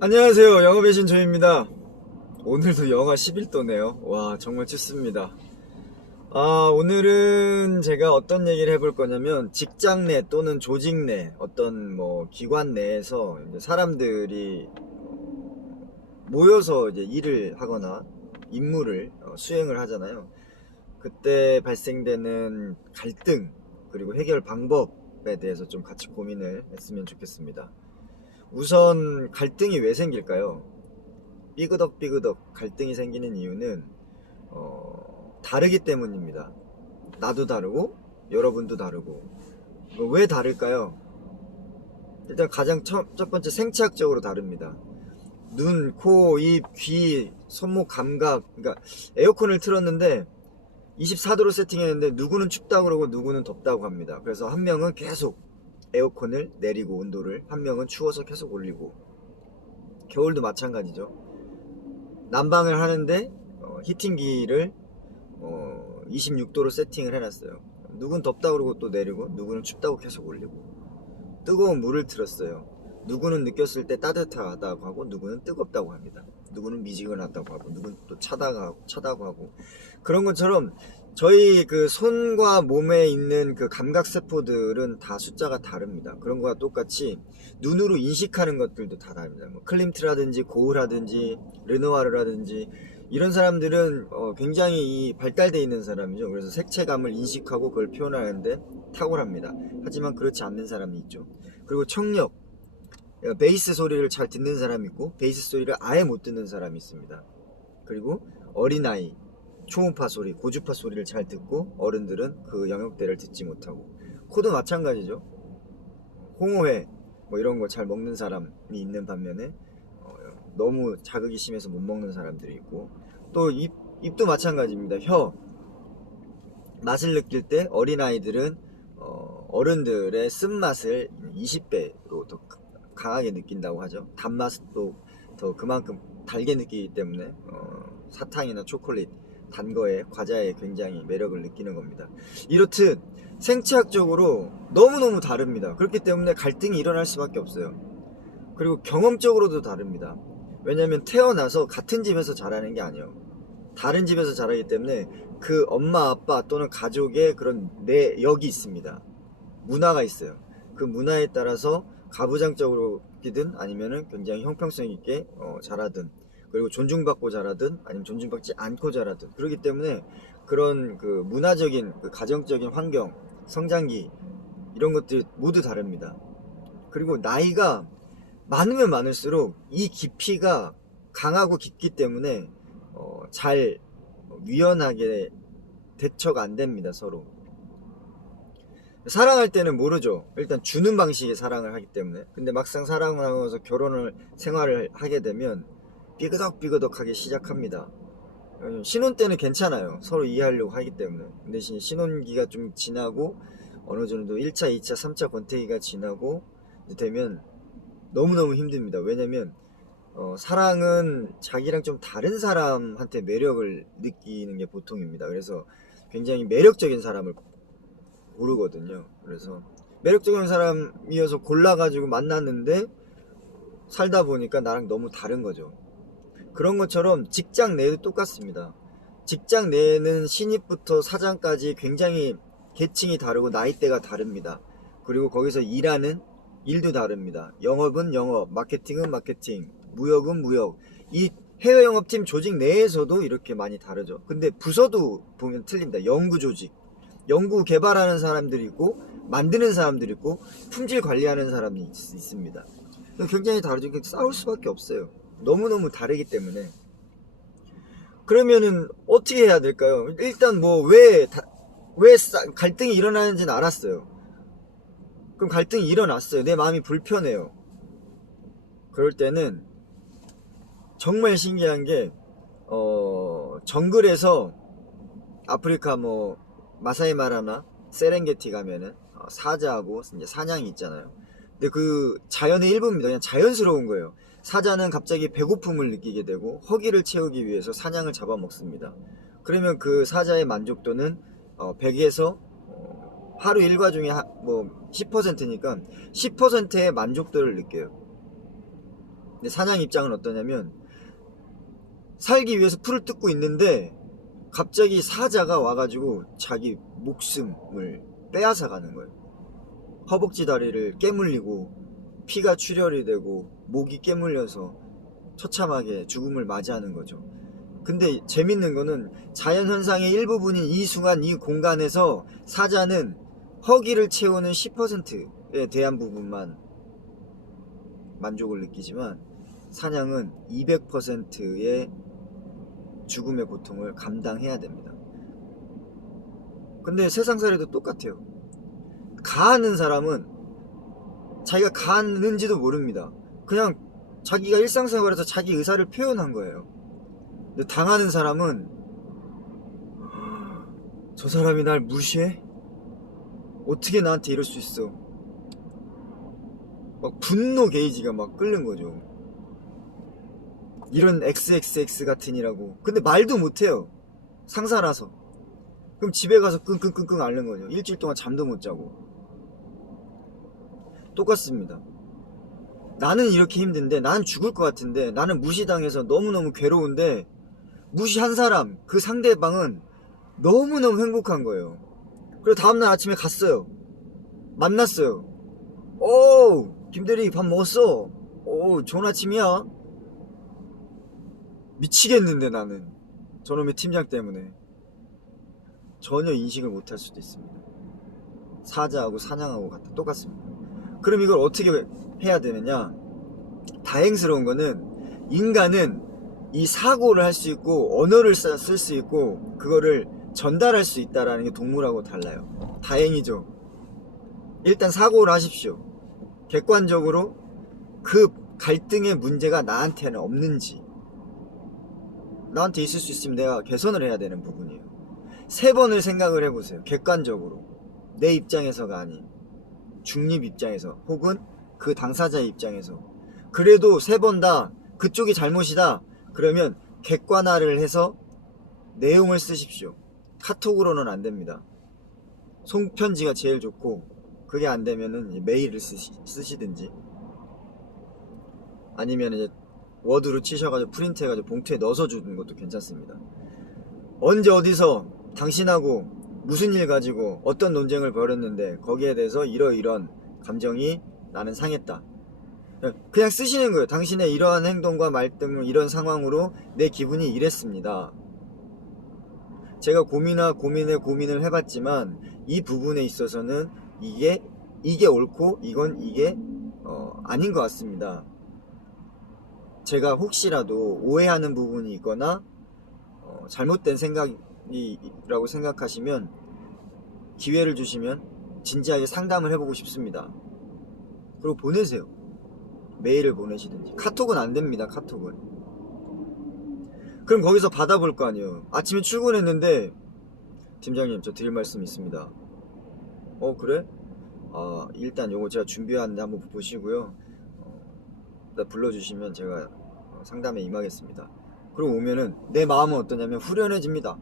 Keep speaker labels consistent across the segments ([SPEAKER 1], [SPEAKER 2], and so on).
[SPEAKER 1] 안녕하세요. 영업의 신조입니다. 오늘도 영하 11도네요. 와, 정말 춥습니다. 아, 오늘은 제가 어떤 얘기를 해볼 거냐면, 직장 내 또는 조직 내, 어떤 뭐, 기관 내에서 사람들이 어, 모여서 이제 일을 하거나 임무를 어, 수행을 하잖아요. 그때 발생되는 갈등, 그리고 해결 방법에 대해서 좀 같이 고민을 했으면 좋겠습니다. 우선 갈등이 왜 생길까요? 삐그덕삐그덕 갈등이 생기는 이유는 어, 다르기 때문입니다. 나도 다르고 여러분도 다르고 뭐왜 다를까요? 일단 가장 첫, 첫 번째 생체학적으로 다릅니다. 눈, 코, 입, 귀, 손목 감각 그러니까 에어컨을 틀었는데 24도로 세팅했는데 누구는 춥다고 그러고 누구는 덥다고 합니다. 그래서 한 명은 계속 에어컨을 내리고 온도를 한 명은 추워서 계속 올리고. 겨울도 마찬가지죠. 난방을 하는데 어, 히팅기를 어, 26도로 세팅을 해놨어요. 누군 덥다 그러고 또 내리고 누구는 춥다고 계속 올리고. 뜨거운 물을 틀었어요. 누구는 느꼈을 때 따뜻하다고 하고 누구는 뜨겁다고 합니다 누구는 미지근하다고 하고 누구는 또 하고 차다고 하고 그런 것처럼 저희 그 손과 몸에 있는 그 감각 세포들은 다 숫자가 다릅니다. 그런 거와 똑같이 눈으로 인식하는 것들도 다 다릅니다. 뭐 클림트라든지 고흐라든지 르노아르라든지 이런 사람들은 어 굉장히 이 발달돼 있는 사람이죠. 그래서 색채감을 인식하고 그걸 표현하는데 탁월합니다. 하지만 그렇지 않는 사람이 있죠. 그리고 청력 베이스 소리를 잘 듣는 사람이 있고 베이스 소리를 아예 못 듣는 사람이 있습니다. 그리고 어린아이 초음파 소리, 고주파 소리를 잘 듣고 어른들은 그 영역대를 듣지 못하고 코도 마찬가지죠. 홍어회 뭐 이런 거잘 먹는 사람이 있는 반면에 어, 너무 자극이 심해서 못 먹는 사람들이 있고 또 입, 입도 마찬가지입니다. 혀 맛을 느낄 때 어린아이들은 어, 어른들의 쓴맛을 20배로 더 강하게 느낀다고 하죠. 단맛도 더 그만큼 달게 느끼기 때문에 어, 사탕이나 초콜릿 단 거에 과자에 굉장히 매력을 느끼는 겁니다. 이렇듯 생체학적으로 너무너무 다릅니다. 그렇기 때문에 갈등이 일어날 수밖에 없어요. 그리고 경험적으로도 다릅니다. 왜냐하면 태어나서 같은 집에서 자라는 게 아니에요. 다른 집에서 자라기 때문에 그 엄마 아빠 또는 가족의 그런 내역이 있습니다. 문화가 있어요. 그 문화에 따라서 가부장적으로든 아니면은 굉장히 형평성 있게 어, 자라든 그리고 존중받고 자라든 아니면 존중받지 않고 자라든. 그렇기 때문에 그런 그 문화적인 그 가정적인 환경 성장기 이런 것들이 모두 다릅니다. 그리고 나이가 많으면 많을수록 이 깊이가 강하고 깊기 때문에 어, 잘 유연하게 대처가 안 됩니다 서로 사랑할 때는 모르죠 일단 주는 방식의 사랑을 하기 때문에 근데 막상 사랑을 하면서 결혼을 생활을 하게 되면 삐그덕삐그덕하게 시작합니다. 신혼 때는 괜찮아요. 서로 이해하려고 하기 때문에. 근데 신혼기가 좀 지나고 어느 정도 1차, 2차, 3차 권태기가 지나고 되면 너무너무 힘듭니다. 왜냐면 어, 사랑은 자기랑 좀 다른 사람한테 매력을 느끼는 게 보통입니다. 그래서 굉장히 매력적인 사람을 고르거든요. 그래서 매력적인 사람이어서 골라가지고 만났는데 살다 보니까 나랑 너무 다른 거죠. 그런 것처럼 직장 내도 똑같습니다. 직장 내에는 신입부터 사장까지 굉장히 계층이 다르고 나이대가 다릅니다. 그리고 거기서 일하는 일도 다릅니다. 영업은 영업, 마케팅은 마케팅, 무역은 무역. 이 해외 영업팀 조직 내에서도 이렇게 많이 다르죠. 근데 부서도 보면 틀립니다. 연구 조직. 연구 개발하는 사람들이 있고, 만드는 사람들이 있고, 품질 관리하는 사람이 있, 습니다 굉장히 다르죠. 싸울 수밖에 없어요. 너무너무 다르기 때문에 그러면은 어떻게 해야 될까요? 일단 뭐 왜 왜 갈등이 일어나는지는 알았어요. 그럼 갈등이 일어났어요. 내 마음이 불편해요. 그럴 때는 정말 신기한 게 어, 정글에서 아프리카 뭐 마사이 마라나 세렝게티 가면은 어, 사자하고 이제 사냥이 있잖아요. 근데 그 자연의 일부입니다. 그냥 자연스러운 거예요. 사자는 갑자기 배고픔을 느끼게 되고 허기를 채우기 위해서 사냥을 잡아먹습니다. 그러면 그 사자의 만족도는 어, 100에서 어, 하루 일과 중에 하, 뭐 10%니까 10%의 만족도를 느껴요. 근데 사냥 입장은 어떠냐면 살기 위해서 풀을 뜯고 있는데 갑자기 사자가 와가지고 자기 목숨을 빼앗아 가는 거예요. 허벅지 다리를 깨물리고 피가 출혈이 되고 목이 깨물려서 처참하게 죽음을 맞이하는 거죠. 근데 재밌는 거는 자연현상의 일부분인 이 순간 이 공간에서 사자는 허기를 채우는 10%에 대한 부분만 만족을 느끼지만 사냥은 200%의 죽음의 고통을 감당해야 됩니다. 근데 세상살이도 똑같아요. 가하는 사람은 자기가 가는지도 모릅니다. 그냥 자기가 일상생활에서 자기 의사를 표현한 거예요. 근데 당하는 사람은 저 사람이 날 무시해? 어떻게 나한테 이럴 수 있어? 막 분노 게이지가 막 끓는 거죠. 이런 XXX 같으니라고. 근데 말도 못해요. 상사라서. 그럼 집에 가서 끙끙끙끙 앓는 거죠. 일주일 동안 잠도 못 자고. 똑같습니다. 나는 이렇게 힘든데, 나는 죽을 것 같은데, 나는 무시당해서 너무너무 괴로운데, 무시한 사람, 그 상대방은 너무너무 행복한 거예요. 그리고 다음날 아침에 갔어요. 만났어요. 오, 김대리 밥 먹었어? 오, 좋은 아침이야. 미치겠는데 나는 저놈의 팀장 때문에 전혀 인식을 못할 수도 있습니다. 사자하고 사냥하고 같아 똑같습니다. 그럼 이걸 어떻게 해야 되느냐? 다행스러운 거는 인간은 이 사고를 할 수 있고 언어를 쓸 수 있고 그거를 전달할 수 있다라는 게 동물하고 달라요. 다행이죠. 일단 사고를 하십시오. 객관적으로 그 갈등의 문제가 나한테는 없는지 나한테 있을 수 있으면 내가 개선을 해야 되는 부분이에요. 세 번을 생각을 해보세요. 객관적으로. 내 입장에서가 아닌 중립 입장에서 혹은 그 당사자의 입장에서 그래도 세 번 다 그쪽이 잘못이다. 그러면 객관화를 해서 내용을 쓰십시오. 카톡으로는 안 됩니다. 송편지가 제일 좋고 그게 안 되면은 메일을 쓰시, 쓰시든지 아니면 이제 워드로 치셔가지고 프린트해가지고 봉투에 넣어서 주는 것도 괜찮습니다. 언제 어디서 당신하고 무슨 일 가지고 어떤 논쟁을 벌였는데 거기에 대해서 이러이런 감정이 나는 상했다. 그냥 쓰시는 거예요. 당신의 이러한 행동과 말 때문에 이런 상황으로 내 기분이 이랬습니다. 제가 고민하 고민에 고민을 해봤지만 이 부분에 있어서는 이게 이게 옳고 이건 이게 어, 아닌 것 같습니다. 제가 혹시라도 오해하는 부분이 있거나 어, 잘못된 생각이라고 생각하시면 기회를 주시면 진지하게 상담을 해보고 싶습니다. 그리고 보내세요. 메일을 보내시든지 카톡은 안 됩니다. 카톡은. 그럼 거기서 받아볼 거 아니에요. 아침에 출근했는데 팀장님 저 드릴 말씀 있습니다. 어 그래? 아 일단 요거 제가 준비하는데 한번 보시고요. 어, 나 불러주시면 제가 어, 상담에 임하겠습니다. 그리고 오면은 내 마음은 어떠냐면 후련해집니다.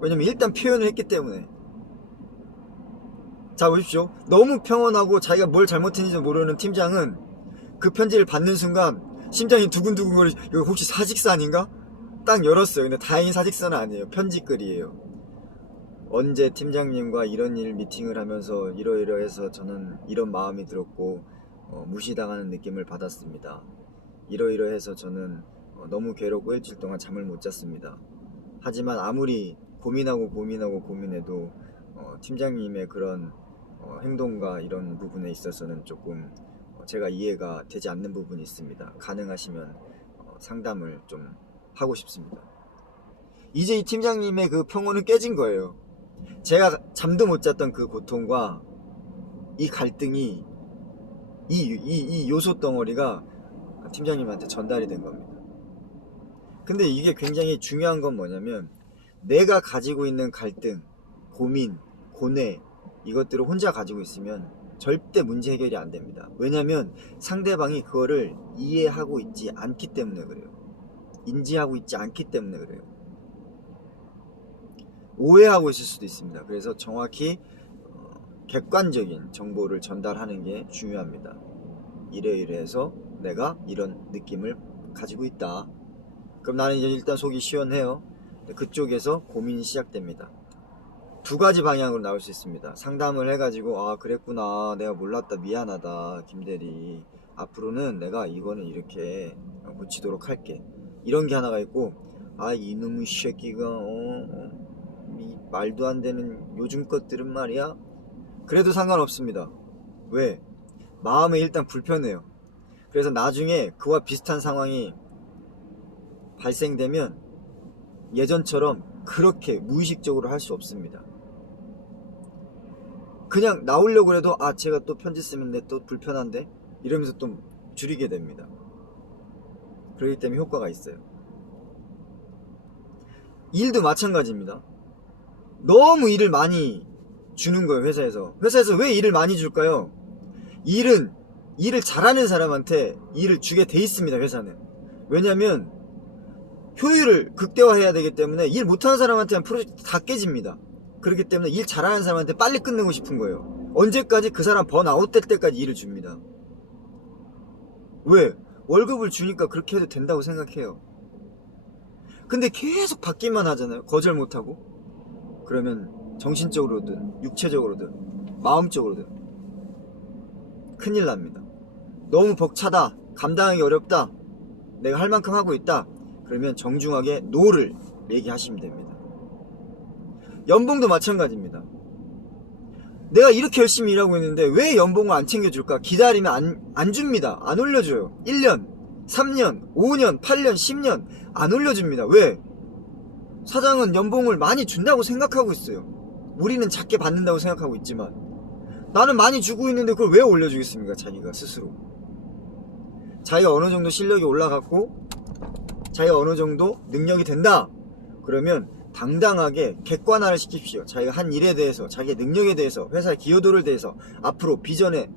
[SPEAKER 1] 왜냐면 일단 표현을 했기 때문에. 자 보십시오. 너무 평온하고 자기가 뭘 잘못했는지 모르는 팀장은 그 편지를 받는 순간 심장이 두근두근거리. 이거 혹시 사직서 아닌가? 딱 열었어요. 근데 다행히 사직서는 아니에요. 편지글이에요. 언제 팀장님과 이런 일 미팅을 하면서 이러이러해서 저는 이런 마음이 들었고 어, 무시당하는 느낌을 받았습니다. 이러이러해서 저는 어, 너무 괴롭고 일주일 동안 잠을 못 잤습니다. 하지만 아무리 고민하고 고민하고 고민해도 어, 팀장님의 그런 어, 행동과 이런 부분에 있어서는 조금 어, 제가 이해가 되지 않는 부분이 있습니다. 가능하시면 어, 상담을 좀 하고 싶습니다. 이제 이 팀장님의 그 평온은 깨진 거예요. 제가 잠도 못 잤던 그 고통과 이 갈등이 이, 이, 이 요소 덩어리가 팀장님한테 전달이 된 겁니다. 근데 이게 굉장히 중요한 건 뭐냐면 내가 가지고 있는 갈등, 고민, 고뇌 이것들을 혼자 가지고 있으면 절대 문제 해결이 안 됩니다. 왜냐면 상대방이 그거를 이해하고 있지 않기 때문에 그래요. 인지하고 있지 않기 때문에 그래요. 오해하고 있을 수도 있습니다. 그래서 정확히 어, 객관적인 정보를 전달하는 게 중요합니다. 이래 이래해서 내가 이런 느낌을 가지고 있다. 그럼 나는 이제 일단 속이 시원해요. 그쪽에서 고민이 시작됩니다. 두 가지 방향으로 나올 수 있습니다. 상담을 해가지고 아 그랬구나 내가 몰랐다 미안하다 김대리 앞으로는 내가 이거는 이렇게 고치도록 할게 이런 게 하나가 있고 아 이놈의 새끼가 어, 어, 이 말도 안 되는 요즘 것들은 말이야 그래도 상관없습니다 왜 마음에 일단 불편해요 그래서 나중에 그와 비슷한 상황이 발생되면 예전처럼 그렇게 무의식적으로 할 수 없습니다. 그냥 나오려고 해도 아 제가 또 편지 내또 불편한데 이러면서 또 줄이게 됩니다. 그렇기 때문에 효과가 있어요. 일도 마찬가지입니다. 너무 일을 많이 주는 거예요 회사에서. 회사에서 왜 일을 많이 줄까요? 일은 일을 잘하는 사람한테 일을 주게 돼 있습니다 회사는. 왜냐면 효율을 극대화해야 되기 때문에 일 못하는 사람한테는 프로젝트 다 깨집니다. 그렇기 때문에 일 잘하는 사람한테 빨리 끝내고 싶은 거예요. 언제까지 그 사람 번아웃 될 때까지 일을 줍니다. 왜? 월급을 주니까 그렇게 해도 된다고 생각해요. 근데 계속 받기만 하잖아요. 거절 못하고. 그러면 정신적으로든 육체적으로든 마음적으로든 큰일 납니다. 너무 벅차다. 감당하기 어렵다. 내가 할 만큼 하고 있다. 그러면 정중하게 노를 얘기하시면 됩니다. 연봉도 마찬가지입니다. 내가 이렇게 열심히 일하고 있는데 왜 연봉을 안 챙겨줄까? 기다리면 안, 안 줍니다. 안 올려줘요. 1년, 3년, 5년, 8년, 10년 안 올려줍니다. 왜? 사장은 연봉을 많이 준다고 생각하고 있어요. 우리는 작게 받는다고 생각하고 있지만 나는 많이 주고 있는데 그걸 왜 올려주겠습니까? 자기가 스스로. 자기가 어느 정도 실력이 올라갔고 자기가 어느 정도 능력이 된다. 그러면 당당하게 객관화를 시킵시오. 자기가 한 일에 대해서, 자기의 능력에 대해서, 회사의 기여도를 대해서, 앞으로 비전에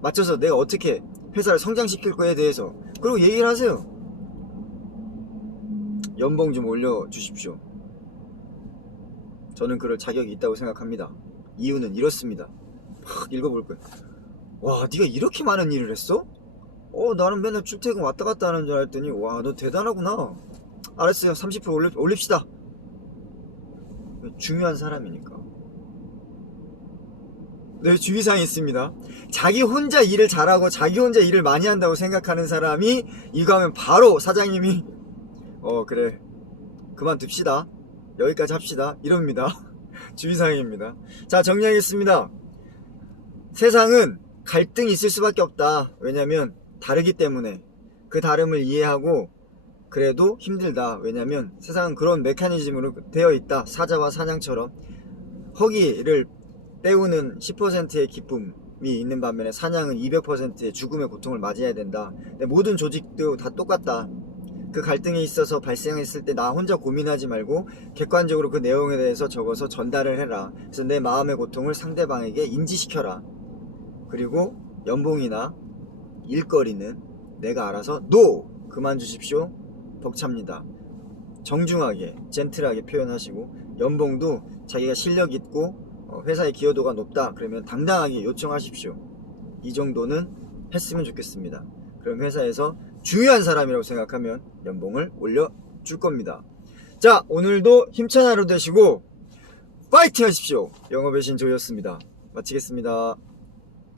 [SPEAKER 1] 맞춰서 내가 어떻게 회사를 성장시킬 거에 대해서, 그리고 얘기를 하세요. 연봉 좀 올려주십시오. 저는 그럴 자격이 있다고 생각합니다. 이유는 이렇습니다. 막 읽어볼 거예요. 와, 네가 이렇게 많은 일을 했어? 어 나는 맨날 출퇴근 왔다 갔다 하는 줄 알았더니 와 너 대단하구나. 알았어요. 30% 올리, 올립시다. 중요한 사람이니까. 네 주의사항이 있습니다. 자기 혼자 일을 잘하고 자기 혼자 일을 많이 한다고 생각하는 사람이 이거 하면 바로 사장님이 어 그래. 그만둡시다. 여기까지 합시다. 이럽니다. 주의사항입니다. 자 정리하겠습니다. 세상은 갈등이 있을 수밖에 없다. 왜냐면 다르기 때문에 그 다름을 이해하고 그래도 힘들다. 왜냐면 세상은 그런 메커니즘으로 되어 있다. 사자와 사냥처럼 허기를 때우는 10%의 기쁨이 있는 반면에 사냥은 200%의 죽음의 고통을 맞이해야 된다. 모든 조직도 다 똑같다. 그 갈등이 있어서 발생했을 때 나 혼자 고민하지 말고 객관적으로 그 내용에 대해서 적어서 전달을 해라. 그래서 내 마음의 고통을 상대방에게 인지시켜라. 그리고 연봉이나 일거리는 내가 알아서 NO! 그만 주십시오. 벅찹니다. 정중하게, 젠틀하게 표현하시고, 연봉도 자기가 실력 있고, 어, 회사의 기여도가 높다. 그러면 당당하게 요청하십시오. 이 정도는 했으면 좋겠습니다. 그럼 회사에서 중요한 사람이라고 생각하면 연봉을 올려줄 겁니다. 자, 오늘도 힘찬 하루 되시고, 파이팅 하십시오. 영업의 신 조였습니다. 마치겠습니다.